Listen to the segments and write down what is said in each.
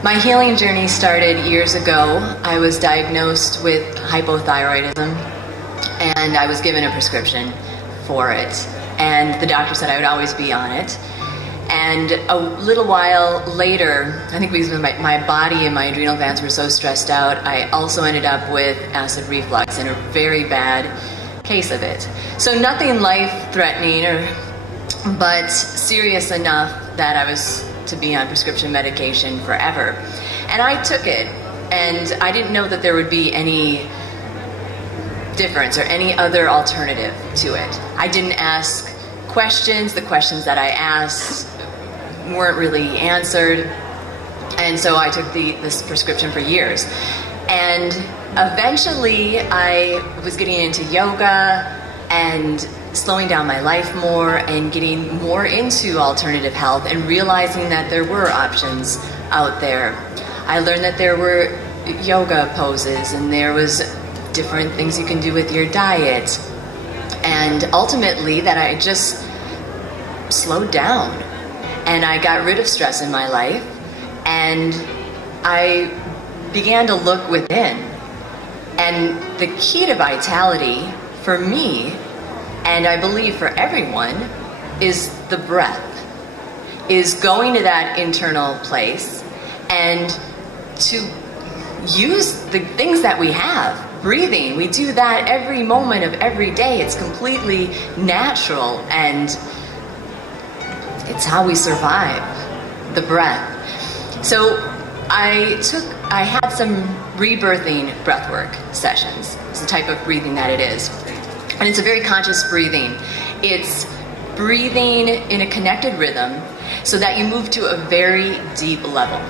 My healing journey started years ago. I was diagnosed with hypothyroidism, and I was given a prescription for it. And the doctor said I would always be on it. And a little while later, I think because my body and my adrenal glands were so stressed out, I also ended up with acid reflux and a very bad case of it. So nothing life-threatening, but serious enough that I was to be on prescription medication forever. And I took it, and I didn't know that there would be any difference or any other alternative to it. I didn't ask questions. The questions that I asked weren't really answered. And so I took this prescription for years. And eventually I was getting into yoga and slowing down my life more and getting more into alternative health and realizing that there were options out there. I learned that there were yoga poses and there was different things you can do with your diet, and ultimately that I just slowed down and I got rid of stress in my life, and I began to look within. And the key to vitality for me, and I believe for everyone, is the breath, is going to that internal place and to use the things that we have. Breathing, we do that every moment of every day. It's completely natural, and it's how we survive, the breath. So I had some rebirthing breathwork sessions. It's the type of breathing that it is. And it's a very conscious breathing. It's breathing in a connected rhythm so that you move to a very deep level.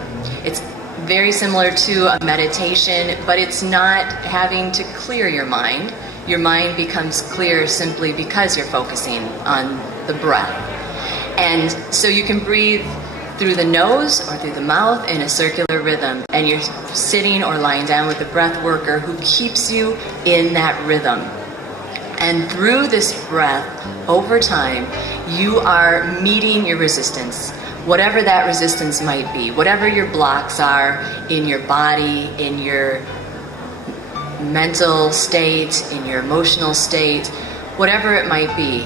It's very similar to a meditation, but it's not having to clear your mind. Your mind becomes clear simply because you're focusing on the breath. And so you can breathe through the nose or through the mouth in a circular rhythm, and you're sitting or lying down with a breath worker who keeps you in that rhythm. And through this breath, over time, you are meeting your resistance, whatever that resistance might be, whatever your blocks are in your body, in your mental state, in your emotional state, whatever it might be.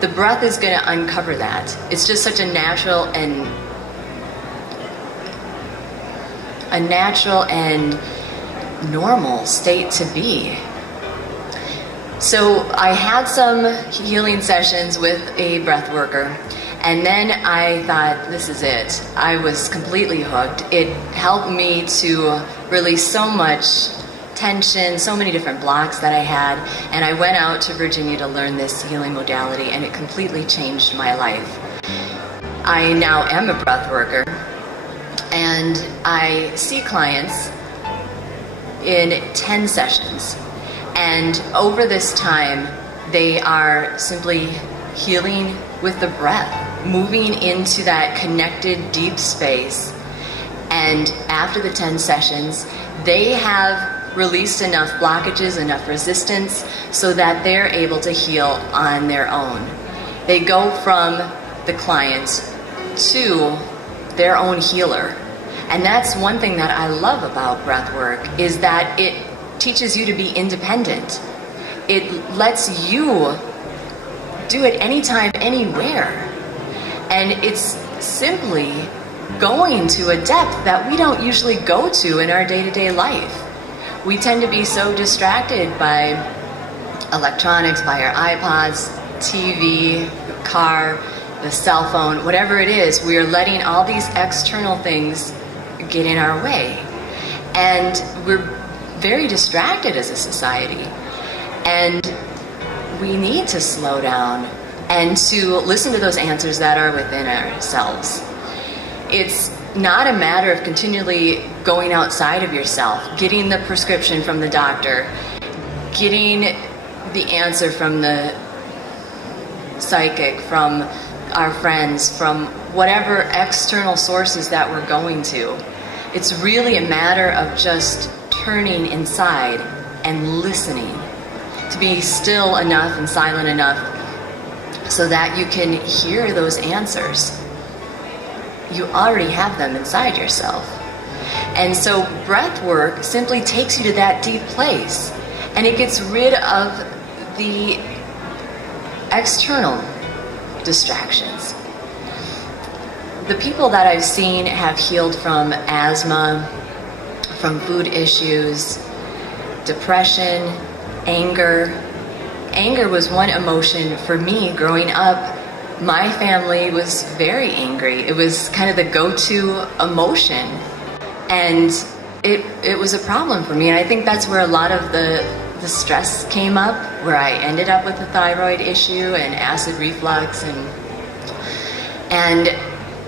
The breath is going to uncover that. It's just such a natural and normal state to be. So I had some healing sessions with a breath worker, and then I thought, this is it. I was completely hooked. It helped me to release so much tension, so many different blocks that I had, and I went out to Virginia to learn this healing modality, and it completely changed my life. I now am a breath worker, and I see clients in 10 sessions. And over this time, they are simply healing with the breath, moving into that connected deep space. And after the 10 sessions, they have released enough blockages, enough resistance, so that they're able to heal on their own. They go from the client to their own healer. And that's one thing that I love about breath work, is that it teaches you to be independent. It lets you do it anytime, anywhere. And it's simply going to a depth that we don't usually go to in our day-to-day life. We tend to be so distracted by electronics, by our iPods, TV, car, the cell phone, whatever it is. We are letting all these external things get in our way. And we're very distracted as a society. And we need to slow down and to listen to those answers that are within ourselves. It's not a matter of continually going outside of yourself, getting the prescription from the doctor, getting the answer from the psychic, from our friends, from whatever external sources that we're going to. It's really a matter of just turning inside and listening, to be still enough and silent enough so that you can hear those answers. You already have them inside yourself. And so breath work simply takes you to that deep place, and it gets rid of the external distractions. The people that I've seen have healed from asthma, from food issues, depression, anger. Anger was one emotion for me growing up. My family was very angry. It was kind of the go-to emotion, and it was a problem for me. And I think that's where a lot of the stress came up, where I ended up with the thyroid issue and acid reflux, and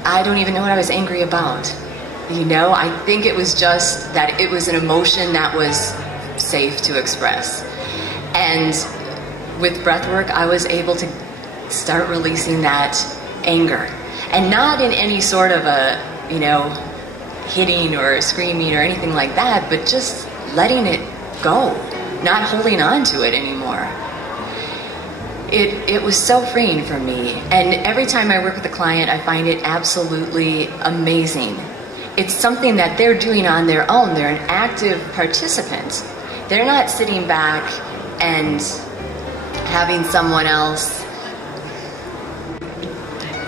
I don't even know what I was angry about. You know, I think it was just that it was an emotion that was safe to express. And with breathwork, I was able to start releasing that anger. And not in any sort of a, you know, hitting or screaming or anything like that, but just letting it go, not holding on to it anymore. It was so freeing for me. And every time I work with a client, I find it absolutely amazing. It's something that they're doing on their own. They're an active participant. They're not sitting back and having someone else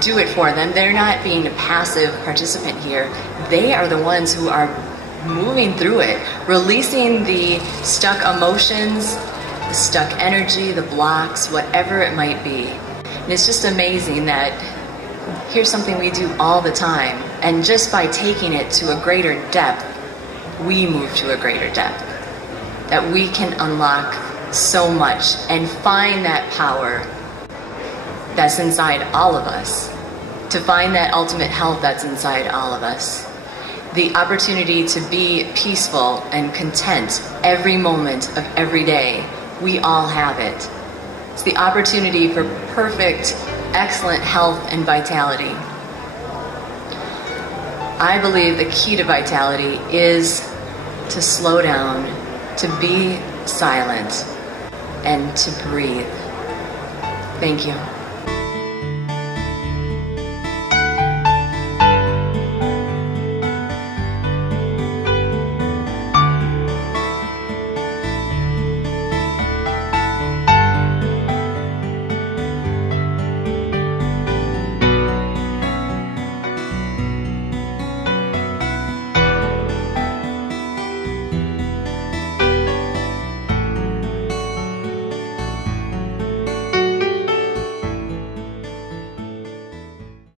do it for them. They're not being a passive participant here. They are the ones who are moving through it, releasing the stuck emotions, the stuck energy, the blocks, whatever it might be. And it's just amazing that here's something we do all the time, and just by taking it to a greater depth, we move to a greater depth, that we can unlock so much and find that power that's inside all of us, to find that ultimate health that's inside all of us. The opportunity to be peaceful and content every moment of every day. We all have it. It's the opportunity for perfect, excellent health and vitality. I believe the key to vitality is to slow down, to be silent, and to breathe. Thank you.